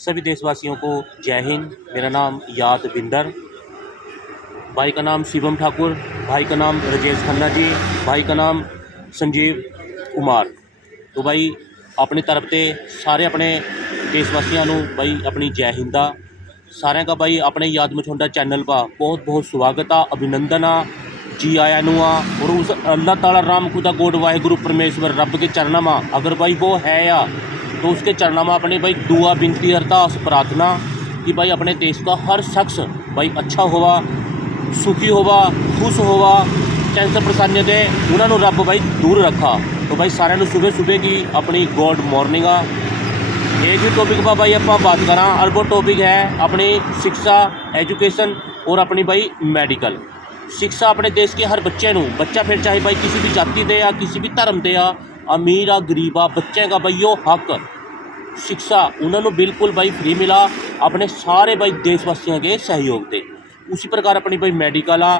सभी देशवासियों को जय हिंद। मेरा नाम यादविंदर, भाई का नाम शिवम ठाकुर, भाई का नाम राजेश खन्ना जी, भाई का नाम संजीव कुमार। तो भाई अपनी तरफ से सारे अपने देशवासियों को भाई अपनी जय हिंदा। सारे का भाई अपने याद मछोंडा चैनल पर बहुत बहुत स्वागत आ, अभिनंदन आ, जी आया नु आ। और उस अल्लाह ताला राम खुदा गोड वाहिगुरु परमेश्वर रब के चरणों में अगर भाई वो है या तो उसके चरणों में अपनी भाई दुआ बिनती अरदास प्रार्थना कि भाई अपने देश का हर शख्स भाई अच्छा होगा, सुखी होगा, खुश होगा, टेंशन परेशानियों से उन्होंने रब भाई दूर रखा। तो भाई सारे सुबह सुबह की अपनी गुड मॉर्निंग आ। एक ही टॉपिक पर भाई आप बात करा और वो टॉपिक है अपनी शिक्षा, एजुकेशन और अपनी भाई मेडिकल। शिक्षा अपने देश के हर बच्चे नू, बच्चा फिर चाहे भाई किसी भी जाति दे या किसी भी धर्म दे या अमीर आ गरीब आ, बच्चे का भाई यो हक शिक्षा उन्होंने बिल्कुल भाई फ्री मिला अपने सारे भाई देशवासियों के सहयोग से। उसी प्रकार अपनी भाई मेडिकल आ,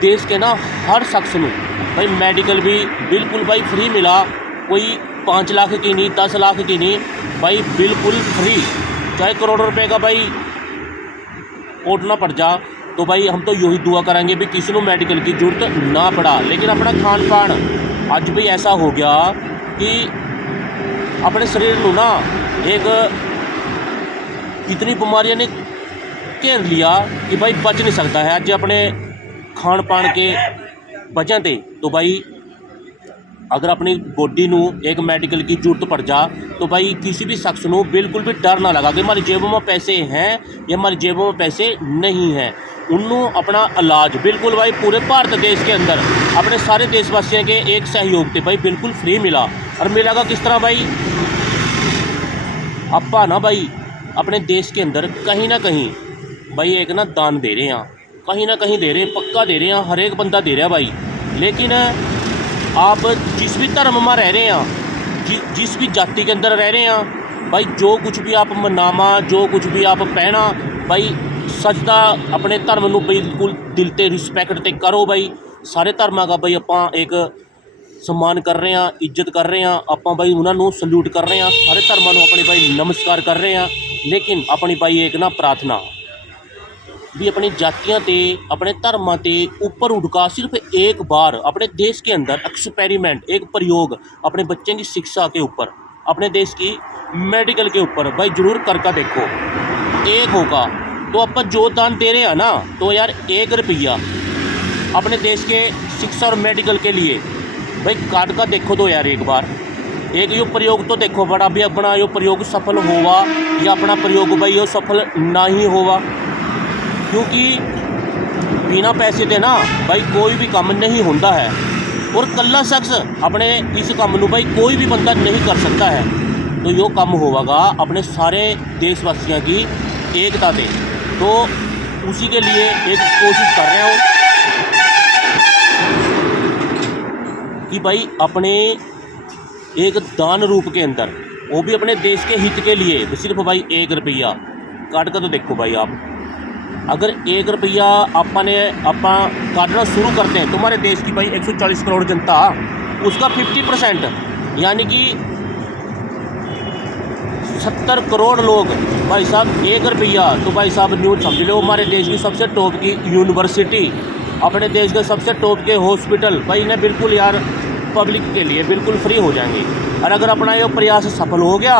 देश के ना हर शख्स को भाई मेडिकल भी बिल्कुल भाई फ्री मिला। कोई 5 लाख की नहीं, 10 लाख की नहीं, भाई बिल्कुल फ्री। चाहे करोड़ों रुपए का भाई कोटना पड़ जा तो भाई हम तो यही दुआ करेंगे भी किसी को मेडिकल की जरूरत ना पड़ा। लेकिन अपना खान पान आज भी ऐसा हो गया कि अपने शरीर को ना एक इतनी बीमारियों ने घेर लिया कि भाई बच नहीं सकता है आज अपने खान पान के वजह से। तो भाई अगर अपनी बॉडी नू एक मेडिकल की जरूरत पड़ जा तो भाई किसी भी शख्स को बिल्कुल भी डर ना लगा कि हमारी जेबों में पैसे हैं या हमारी जेबों में पैसे नहीं हैं। उन्होंने अपना इलाज बिल्कुल भाई पूरे भारत देश के अंदर अपने सारे देशवासियों के एक सहयोग से भाई बिल्कुल फ्री मिला। और मिलेगा किस तरह भाई, अपा ना भाई अपने देश के अंदर कहीं ना कहीं भाई एक ना दान दे रहे हैं, कहीं ना कहीं दे रहे हैं, पक्का दे रहे हैं, हर एक बंदा दे रहा है भाई। लेकिन आप जिस भी धर्म में रह रहे हैं, जिस भी जाति के अंदर रह रहे हैं भाई, जो कुछ भी आप मनावा, जो कुछ भी आप पहना भाई सजदा अपने धर्म को बिल्कुल दिल ते रिस्पैक्ट ते करो भाई। सारे धर्मां का भाई आपां एक सम्मान कर रहे हैं, इज्जत कर रहे हैं, आपां भाई उन्होंने सल्यूट कर रहे हैं, सारे धर्मां को अपने भाई नमस्कार कर रहे हैं। लेकिन अपनी भाई एक ना प्रार्थना भी अपनी जातियां ते अपने धर्मां ते ऊपर उठका सिर्फ एक बार अपने देश के अंदर एक्सपेरिमेंट, एक प्रयोग अपने बच्चे की शिक्षा के ऊपर, अपने देश की मेडिकल के ऊपर भाई जरूर करके देखो। एक होगा तो अपन जो दान दे रहे हैं ना, तो यार 1 रुपया अपने देश के शिक्षा और मेडिकल के लिए भाई काट का देखो तो यार एक बार एक यो प्रयोग तो देखो बड़ा भी अपना यो प्रयोग सफल होगा या अपना प्रयोग भाई यो सफल ना ही होगा। क्योंकि बिना पैसे दे ना भाई कोई भी काम नहीं होता है और कल्ला शख्स अपने इस काम को भाई कोई भी बंदा नहीं कर सकता है। तो यो काम होगा अपने सारे देशवासियों की एकता दे। तो उसी के लिए एक कोशिश कर रहे हो कि भाई अपने एक दान रूप के अंदर वो भी अपने देश के हित के लिए सिर्फ भाई 1 रुपया काट कर तो देखो भाई आप। अगर 1 रुपया आपा काटना शुरू करते हैं तुम्हारे देश की भाई 140 करोड़ जनता, उसका 50% यानी कि 70 करोड़ लोग भाई साहब 1 रुपया तो भाई साहब न्यूज समझ लो। हमारे देश की सबसे टॉप की यूनिवर्सिटी, अपने देश के सबसे टॉप के हॉस्पिटल भाई इन्हें बिल्कुल यार पब्लिक के लिए बिल्कुल फ्री हो जाएंगे। और अगर अपना ये प्रयास सफल हो गया,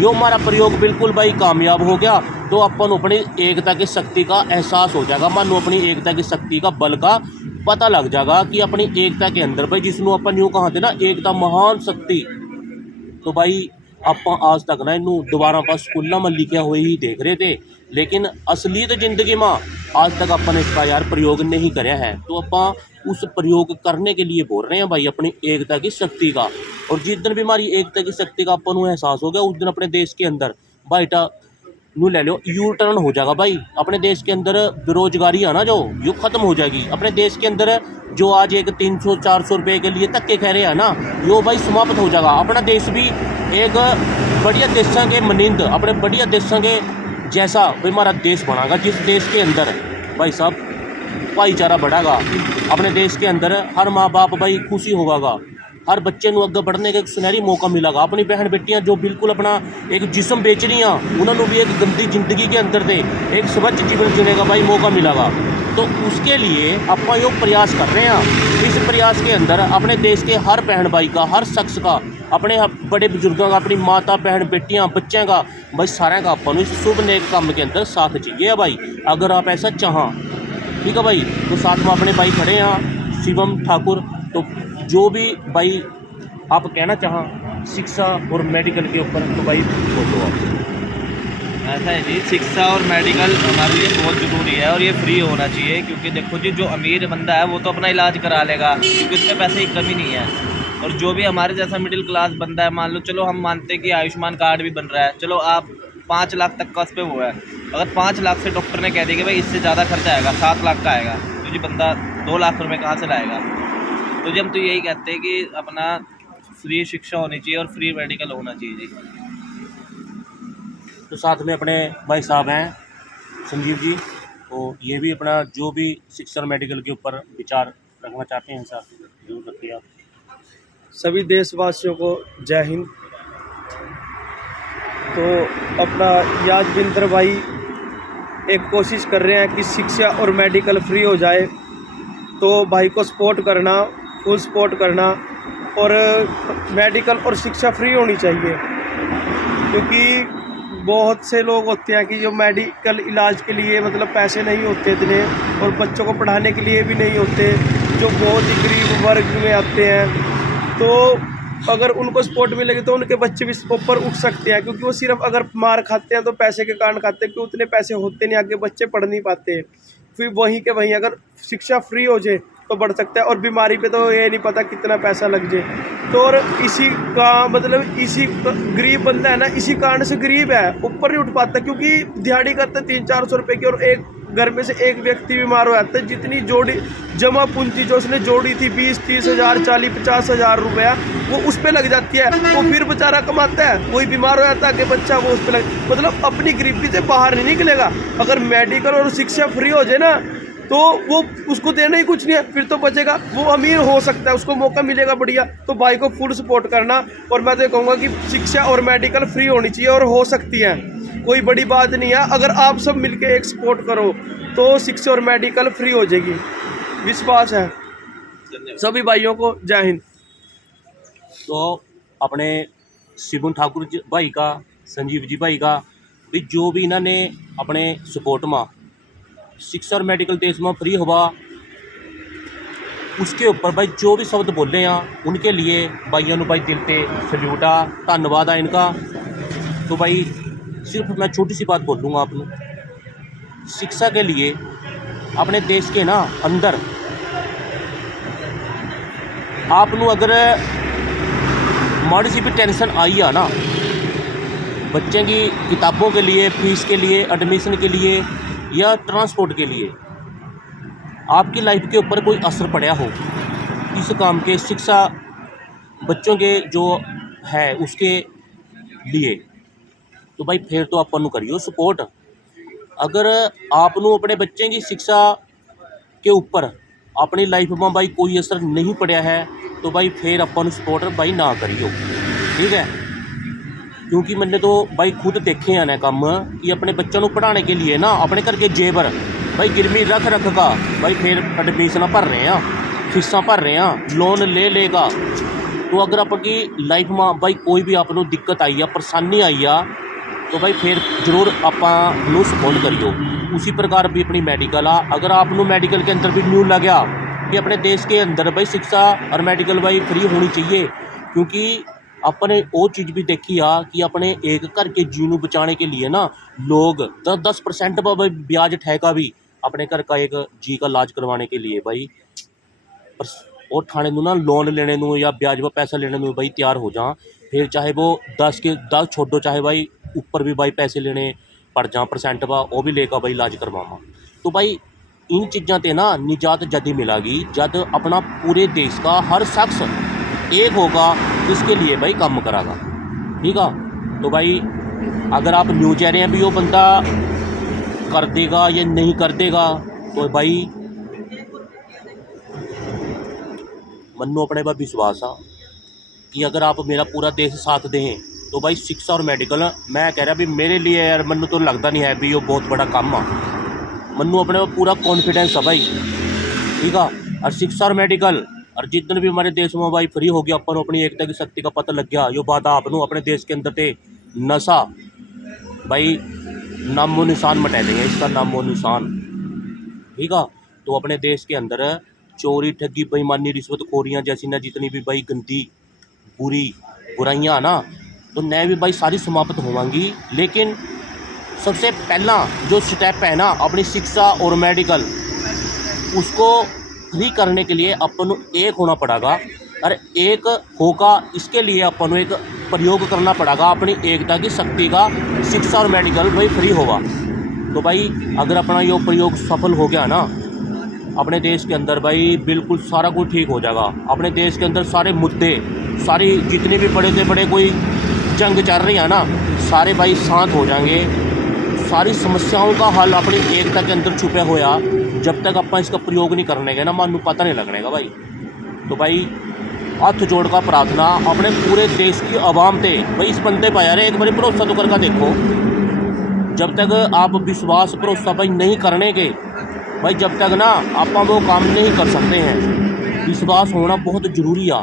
यो हमारा प्रयोग बिल्कुल भाई कामयाब हो गया, तो अपन अपनी एकता की शक्ति का एहसास हो जाएगा। मानो अपनी एकता की शक्ति का बल का पता लग जाएगा कि अपनी एकता के अंदर भाई जिसनों अपन यूँ कहा थे ना एकता महान शक्ति। तो भाई आप आज तक ना इनू दोबारा पर स्कूलों में लिखे हुए ही देख रहे थे, लेकिन असलियत जिंदगी में आज तक अपन इसका यार प्रयोग नहीं कराया है। तो आप उस प्रयोग करने के लिए बोल रहे हैं भाई अपनी एकता की शक्ति का। और जिस दिन भी हमारी एकता की शक्ति का अपन को एहसास हो गया, उस दिन अपने देश के अंदर भाईटा नू ले लो यू टर्न हो जाएगा भाई। अपने देश के अंदर बेरोजगारी है ना जो यो खत्म हो जाएगी। अपने देश के अंदर जो आज एक 300-400 रुपये के लिए धक्के खा रहे हैं ना, यो भाई समाप्त हो जाएगा। अपना देश भी एक बढ़िया देशों के मनिंद, अपने बढ़िया देशों के जैसा भाई हमारा देश बनागा, जिस देश के अंदर भाई साहब भाईचारा बढ़ागा। अपने देश के अंदर हर माँ बाप भाई खुशी होगा, हर बच्चे ਨੂੰ ਅੱਗੇ बढ़ने का एक सुनहरी मौका मिलेगा। अपनी बहन बेटियां जो बिल्कुल अपना एक जिस्म बेच रही हैं उन्होंने भी एक गंदी जिंदगी के अंदर से एक स्वच्छ जीवन जीने का भाई मौका मिलेगा। तो उसके लिए आप यो प्रयास कर रहे हैं। इस प्रयास के अंदर अपने देश के हर बहन भाई का, हर शख्स का, अपने बड़े बुजुर्गों का, अपनी माता बहन बेटियां बच्चों का भाई सारे का अपन इस शुभ नेक काम के अंदर साथ चाहिए है भाई। अगर आप ऐसा चाहाँ ठीक है भाई, तो साथ में अपने भाई खड़े हैं शिवम ठाकुर। तो जो भी भाई आप कहना चाहा शिक्षा और मेडिकल के ऊपर तो भाई बोलो आप। ऐसा है जी, शिक्षा और मेडिकल हमारे लिए बहुत ज़रूरी है और ये फ्री होना चाहिए। क्योंकि देखो जी, जो अमीर बंदा है वो तो अपना इलाज करा लेगा क्योंकि उसमें पैसे की कमी नहीं है। और जो भी हमारे जैसा मिडिल क्लास बंदा है, मान लो चलो हम मानते हैं कि आयुष्मान कार्ड भी बन रहा है, चलो आप 5 लाख तक का उस पर वो है। अगर 5 लाख से डॉक्टर ने कह दिया कि भाई इससे ज़्यादा खर्चा आएगा, 7 लाख का आएगा, तो जी बंदा 2 लाख रुपये कहाँ से लाएगा। तो जी हम तो यही कहते हैं कि अपना फ्री शिक्षा होनी चाहिए और फ्री मेडिकल होना चाहिए जी। तो साथ में अपने भाई साहब हैं संजीव जी, तो ये भी अपना जो भी शिक्षा और मेडिकल के ऊपर विचार रखना चाहते हैं साहब जरूर रखिए आप। सभी देशवासियों को जय हिंद। तो अपना यादविंदर भाई एक कोशिश कर रहे हैं कि शिक्षा और मेडिकल फ्री हो जाए, तो भाई को सपोर्ट करना, फुल सपोर्ट करना। और मेडिकल और शिक्षा फ्री होनी चाहिए क्योंकि बहुत से लोग होते हैं कि जो मेडिकल इलाज के लिए मतलब पैसे नहीं होते इतने, और बच्चों को पढ़ाने के लिए भी नहीं होते, जो बहुत ही गरीब वर्ग में आते हैं। तो अगर उनको सपोर्ट मिलेगी तो उनके बच्चे भी ऊपर उठ सकते हैं। क्योंकि वो सिर्फ अगर मार खाते हैं तो पैसे के कारण खाते हैं, क्योंकि उतने पैसे होते नहीं, आगे बच्चे पढ़ नहीं पाते। फिर वहीं के वहीं अगर शिक्षा फ्री हो जाए तो बढ़ सकता है। और बीमारी पे तो ये नहीं पता कितना पैसा लग जाए। तो और इसी का मतलब इसी गरीब बंदा है ना, इसी कारण से गरीब है, ऊपर नहीं उठ पाता क्योंकि दिहाड़ी करते 300-400 रुपये की, और एक घर में से एक व्यक्ति बीमार हो जाता है। जितनी जोड़ी जमा पूंजी जो उसने जोड़ी थी 20-30 हज़ार 40-50 हज़ार रुपया, वो उस पर लग जाती है। वो फिर बेचारा कमाता है, वही बीमार हो जाता है कि बच्चा, वो उस पर मतलब अपनी गरीबी से बाहर नहीं निकलेगा। अगर मेडिकल और शिक्षा फ्री हो जाए ना तो वो उसको देना ही कुछ नहीं है, फिर तो बचेगा, वो अमीर हो सकता है, उसको मौका मिलेगा बढ़िया। तो भाई को फुल सपोर्ट करना। और मैं तो कहूँगा कि शिक्षा और मेडिकल फ्री होनी चाहिए और हो सकती है, कोई बड़ी बात नहीं है। अगर आप सब मिलके एक सपोर्ट करो तो शिक्षा और मेडिकल फ्री हो जाएगी, विश्वास है। सभी भाइयों को जय हिंद। तो अपने शिवम ठाकुर जी भाई का, संजीव जी भाई का भी जो भी इन्होंने अपने सपोर्ट में शिक्षा और मेडिकल देश में फ्री हुआ, उसके ऊपर भाई जो भी शब्द बोले हैं उनके लिए भाइयों भाई दिल से सल्यूट आ, धन्यवाद है इनका। तो भाई सिर्फ मैं छोटी सी बात बोलूँगा आपने, शिक्षा के लिए अपने देश के ना अंदर आपनू अगर माड़ी सी भी टेंशन आई है ना, बच्चे की किताबों के लिए, फीस के लिए, एडमिशन के लिए या ट्रांसपोर्ट के लिए, आपकी लाइफ के ऊपर कोई असर पड़ा हो इस काम के, शिक्षा बच्चों के जो है उसके लिए, तो भाई फिर तो अपन करियो सपोर्ट। अगर आपनू अपने बच्चे की शिक्षा के ऊपर अपनी लाइफ में भाई कोई असर नहीं पड़ा है तो भाई फिर अपन सपोर्ट भाई ना करियो, ठीक है। क्योंकि मैंने तो भाई खुद देखे हैं ना काम कि अपने बच्चों को पढ़ाने के लिए ना अपने घर के जेबर भाई गिरवी रख का भाई फिर एडमिशन भर रहे हैं, फीसा भर रहे हैं, लोन ले लेगा। तो अगर आपकी लाइफ में भाई कोई भी आपको दिक्कत आई है, परेशानी आई है, तो भाई फिर जरूर आपू सपोर्ट करियो। उसी प्रकार भी अपनी मेडिकल आ, अगर आपको मेडिकल के अंदर भी न्यू लग्या कि अपने देश के अंदर भाई शिक्षा और मेडिकल भाई फ्री होनी चाहिए। क्योंकि अपने वो चीज़ भी देखी आ कि अपने एक घर के जी को बचाने के लिए ना लोग 10% भाई ब्याज ठेका भी अपने घर का एक जी का इलाज करवाने के लिए भाई और थाने ना लोन लेने नू या ब्याज पर पैसा लेने नू भाई तैयार हो जा। फिर चाहे वो 10 के 10 छोड़ो, चाहे भाई ऊपर भी भाई पैसे लेने पड़ जा परसेंट वा, वो भी लेकर भाई इलाज करवावा। तो भाई इन चीज़ों ते ना निजात जद ही मिलेगी जब अपना पूरे देश का हर शख्स एक होगा, इसके लिए भाई काम करागा, ठीक है। तो भाई अगर आप न्यूज कह रहे हैं भी वो बंदा कर देगा या नहीं कर देगा, तो भाई मन्नो अपने पर विश्वास आ कि अगर आप मेरा पूरा देश साथ दें तो भाई शिक्षा और मेडिकल मैं कह रहा भी मेरे लिए यार मैनू तो लगता नहीं है भी वो बहुत बड़ा काम आ। मैनू अपने पूरा कॉन्फिडेंस है भाई, ठीक है। और शिक्षा और मेडिकल और जितने भी हमारे देश में भाई फ्री हो गया, अपन अपनी एकता की शक्ति का पता लग गया। यो बात आपनू अपने देश के अंदर थे नशा भाई नामो निशान मिटा देंगे, इसका नामो निशान, ठीक है। तो अपने देश के अंदर चोरी ठगी बेईमानी रिश्वतखोरियाँ जैसी ना जितनी भी भाई गंदी बुरी बुराइयाँ ना तो नए भी भाई सारी समाप्त होंगी। लेकिन सबसे पहला जो स्टेप है ना अपनी शिक्षा और मेडिकल उसको फ्री करने के लिए अपन को एक होना पड़ेगा। और एक होगा इसके लिए अपन को एक प्रयोग करना पड़ेगा अपनी एकता की शक्ति का। शिक्षा और मेडिकल भाई फ्री होगा तो भाई अगर अपना ये प्रयोग सफल हो गया ना अपने देश के अंदर भाई बिल्कुल सारा कुछ ठीक हो जाएगा। अपने देश के अंदर सारे मुद्दे सारी जितने भी बड़े से बड़े कोई जंग चल रही है ना सारे भाई शांत हो जाएंगे। सारी समस्याओं का हल अपनी एकता के अंदर छुपे होया जब तक अपन इसका प्रयोग नहीं करने के ना मानू पता नहीं लगने का भाई। तो भाई हाथ जोड़ का प्रार्थना अपने पूरे देश की आवाम थे भाई इस बंदे पर यार एक बार भरोसा तो करके देखो। जब तक आप विश्वास भरोसा भाई नहीं करने के भाई जब तक ना आप वो काम नहीं कर सकते हैं। विश्वास होना बहुत ज़रूरी है।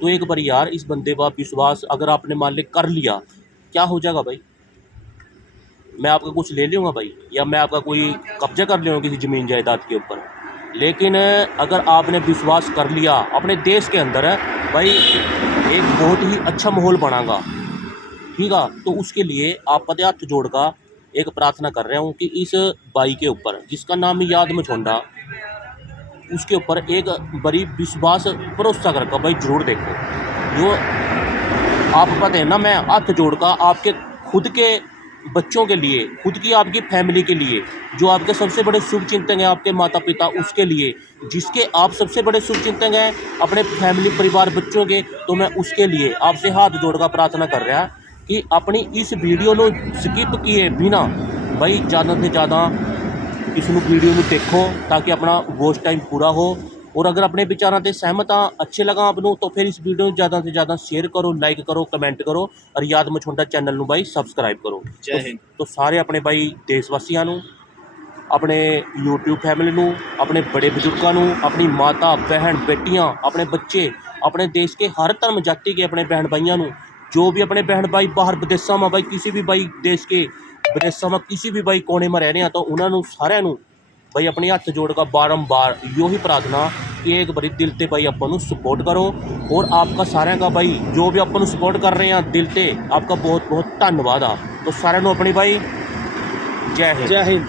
तो एक बार यार इस बंदे पर विश्वास अगर आपने मान ले कर लिया क्या हो जाएगा भाई, मैं आपका कुछ ले लूँगा भाई या मैं आपका कोई कब्जा कर लूँगा किसी ज़मीन जायदाद के ऊपर। लेकिन अगर आपने विश्वास कर लिया अपने देश के अंदर भाई एक बहुत ही अच्छा माहौल बनागा, ठीक है। तो उसके लिए आप पते हाथ जोड़ का एक प्रार्थना कर रहा हूँ कि इस भाई के ऊपर जिसका नाम याद मछोंडा उसके ऊपर एक बड़ी विश्वास भरोसा करके भाई जरूर देखो। जो आप पता है ना मैं हाथ जोड़ का आपके खुद के बच्चों के लिए खुद की आपकी फैमिली के लिए जो आपके सबसे बड़े शुभ चिंतक हैं आपके माता पिता उसके लिए जिसके आप सबसे बड़े शुभ चिंतक हैं अपने फैमिली परिवार बच्चों के, तो मैं उसके लिए आपसे हाथ जोड़ कर प्रार्थना कर रहा कि अपनी इस वीडियो को स्किप किए बिना भाई ज़्यादा से ज़्यादा इस वीडियो में देखो ताकि अपना वॉच टाइम पूरा हो। और अगर अपने विचारों से सहमत हाँ अच्छे लगा आपनों तो फिर इस वीडियो में ज़्यादा से ज़्यादा शेयर करो, लाइक करो, कमेंट करो और याद मछोंडा चैनल में भाई सबसक्राइब करो। जय हिंद। तो सारे अपने भाई देशवासियों अपने यूट्यूब फैमिली नू अपने बड़े बुजुर्गों नू अपनी माता बहन बेटियां अपने बच्चे अपने देश के हर धर्म जाति के अपने बहन भाइयों नू जो भी अपने बहन भाई बाहर विदेशों में भाई किसी भी भाई देश के विदेशों में किसी भी भाई कोने में रह रहे हैं तो उन्होंने सारे भाई अपने हाथ जोड़ का बारंबार यो ही प्रार्थना कि एक बारी दिल से भाई अपन सपोर्ट करो। और आपका सारे का भाई जो भी अपन सपोर्ट कर रहे हैं दिल से आपका बहुत बहुत धन्यवाद आ। तो सारे अपनी भाई जय हिंद। जय हिंद।